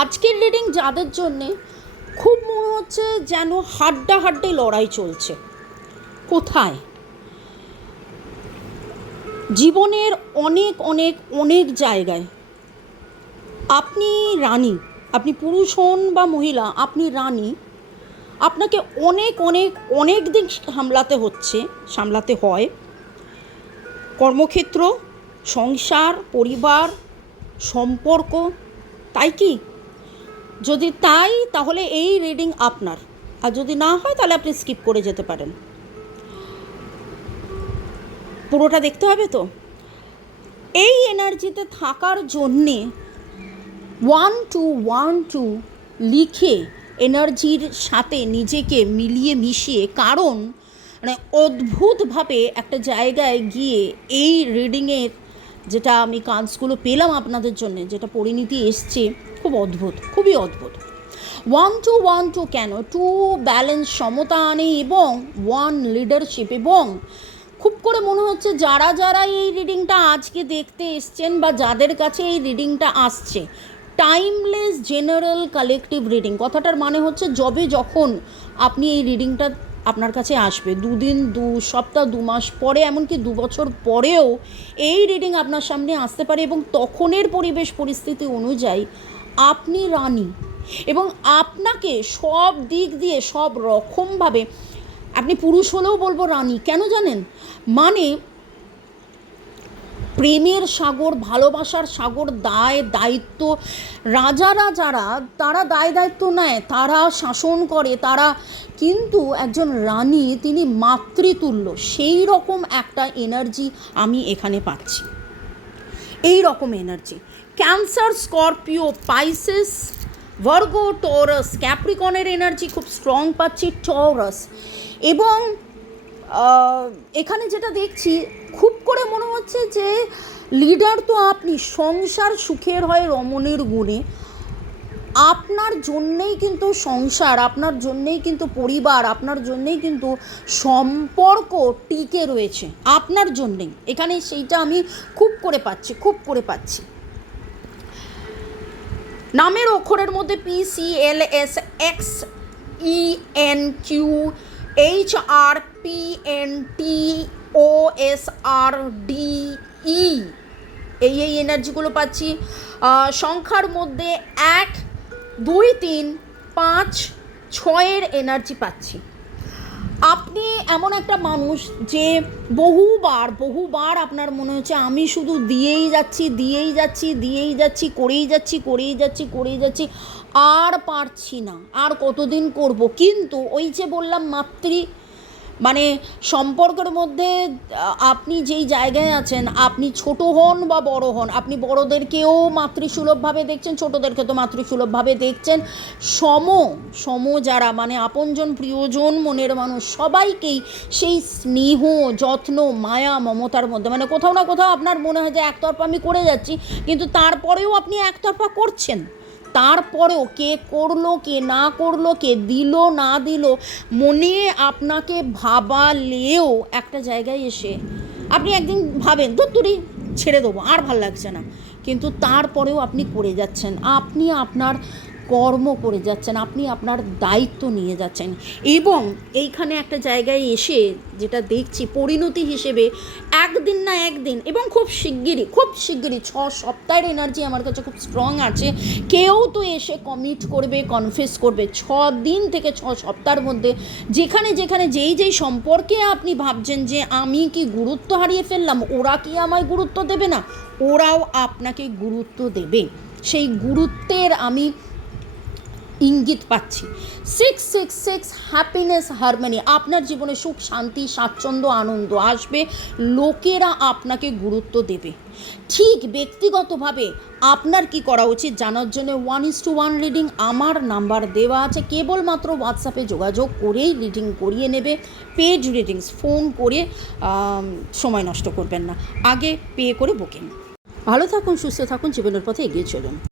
আজকের রিডিং যাদের জন্যে খুব মনে হচ্ছে যেন হাড্ডাহাড্ডি লড়াই চলছে। কোথায়? জীবনের অনেক অনেক অনেক জায়গায় আপনি রানী, আপনি পুরুষ হন বা মহিলা, আপনি রানী। আপনাকে অনেক অনেক অনেক দিন সামলাতে হয়। কর্মক্ষেত্র, সংসার, পরিবার, সম্পর্ক। তাই কি? যদি তাই, তাহলে এই রিডিং আপনার। আর যদি না হয় তাহলে আপনি স্কিপ করে যেতে পারেন। পুরোটা দেখতে হবে তো। এই এনার্জিতে থাকার জন্যে 1212 লিখে এনার্জির সাথে নিজেকে মিলিয়ে মিশিয়ে, কারণ মানে অদ্ভুতভাবে একটা জায়গায় গিয়ে এই রিডিংয়ের যেটা আমি কাজগুলো পেলাম আপনাদের জন্য, যেটা পরিণতি এসছে, খুব অদ্ভুত, খুবই অদ্ভুত। 1212 কেন? 2 ব্যালেন্স, সমতা আনে, এবং 1 লিডারশিপ। এবং খুব করে মনে হচ্ছে যারা যারা এই রিডিংটা আজকে দেখতে এসছেন বা যাদের কাছে এই রিডিংটা আসছে, টাইমলেস জেনারেল কালেকটিভ রিডিং। কথাটার মানে হচ্ছে যখন আপনি এই রিডিংটা আপনার কাছে আসবে, 2 দিন, 2 সপ্তাহ, 2 মাস পরে, এমনকি 2 বছর পরেও এই রিডিং আপনার সামনে আসতে পারে। এবং তখনের পরিবেশ পরিস্থিতি অনুযায়ী আপনি রানী, এবং আপনাকে সব দিক দিয়ে সব রকমভাবে, আপনি পুরুষ হলেও বলবো রানী। কেন জানেন? মানে প্রেমের সাগর, ভালোবাসার সাগর, দায় দায়িত্ব। রাজারা যারা, তারা দায় দায়িত্ব নেয়, তারা শাসন করে, তারা কিন্তু একজন রানী, তিনি মাতৃতুল্য। সেই রকম একটা এনার্জি আমি এখানে পাচ্ছি, এই রকম energy. Cancer, Scorpio, Pisces, Virgo, Taurus, ক্যাপ্রিকনের এনার্জি খুব স্ট্রং পাচ্ছি, টরাস। এবং এখানে যেটা দেখছি, খুব করে মনে হচ্ছে যে লিডার তো আপনি। সংসার সুখের হয় রমণীর গুণে। আপনার জন্যেই কিন্তু সংসার, আপনার জন্যেই কিন্তু পরিবার, আপনার জন্যেই কিন্তু সম্পর্ক টিকে রয়েছে, আপনার জন্যেই। এখানে সেইটা আমি খুব করে পাচ্ছি। নামের অক্ষরের মধ্যে PCLSXENQHRPNTOSRDE, এই এনার্জিগুলো পাচ্ছি। সংখ্যার মধ্যে 1, 2, 3, 5, 6 এনার্জি পাচ্ছি। আপনি এমন একটা মানুষ যে বহুবার আপনার মনে হচ্ছে আমি শুধু দিয়েই যাচ্ছি, করেই যাচ্ছি, আর পারছি না, আর কতদিন করব। কিন্তু ওই যে বললাম, মানে সম্পর্কের মধ্যে আপনি যেই জায়গায় আছেন, আপনি ছোট হন বা বড় হন, আপনি বড়দেরকেও মাতৃসুলভভাবে দেখছেন, ছোটদেরকে তো মাতৃসুলভভাবে দেখছেন। সম যারা, মানে আপনজন, প্রিয়জন, মনের মানুষ, সবাইকেই সেই স্নেহ, যত্ন, মায়া, মমতার মধ্যে, মানে কোথাও না কোথাও আপনার মনে হয় যে একতরফা আমি করে যাচ্ছি, কিন্তু তারপরেও আপনি একতরফা করছেন। তারপরেও কে করলো, কে না করলো, কে দিল না দিল, মনে আপনাকে ভাবালেও একটা জায়গায় এসে আপনি একদিন ভাবেন ধুত্তুরি, ছেড়ে দেবো, আর ভাল লাগছে না। কিন্তু তারপরেও আপনি করে যাচ্ছেন, আপনি আপনার কর্ম করে যাচ্ছেন, আপনি আপনার দায়িত্ব নিয়ে যাচ্ছেন। এবং এইখানে একটা জায়গায় এসে যেটা দেখছি পরিণতি হিসেবে, একদিন না একদিন, এবং খুব শিগগিরই 6 সপ্তাহের এনার্জি আমার কাছে খুব স্ট্রং আছে। কেউ তো এসে কমিট করবে, কনফেস করবে 6 দিন থেকে 6 সপ্তাহের মধ্যে। যেখানে যেই সম্পর্কে আপনি ভাবছেন যে আমি কি গুরুত্ব হারিয়ে ফেললাম, ওরা কি আমায় গুরুত্ব দেবে না, ওরাও আপনাকে গুরুত্ব দেবে। সেই গুরুত্বের আমি ইঙ্গিত পাচ্ছি। 666 হ্যাপিনেস, হারমোনি। আপনার জীবনে সুখ, শান্তি, স্বাচ্ছন্দ্য, আনন্দ আসবে। লোকেরা আপনাকে গুরুত্ব দেবে। ঠিক ব্যক্তিগতভাবে আপনার কি করা উচিত জানার জন্য 1:1 রিডিং আমার নাম্বার দেওয়া আছে। কেবলমাত্র হোয়াটসঅ্যাপে যোগাযোগ করেই রিডিং করিয়ে নেবে। পেড রিডিংস, ফোন করে সময় নষ্ট করবেন না, আগে পে করে বুকিং। ভালো থাকুন, সুস্থ থাকুন, জীবনের পথে এগিয়ে চলুন।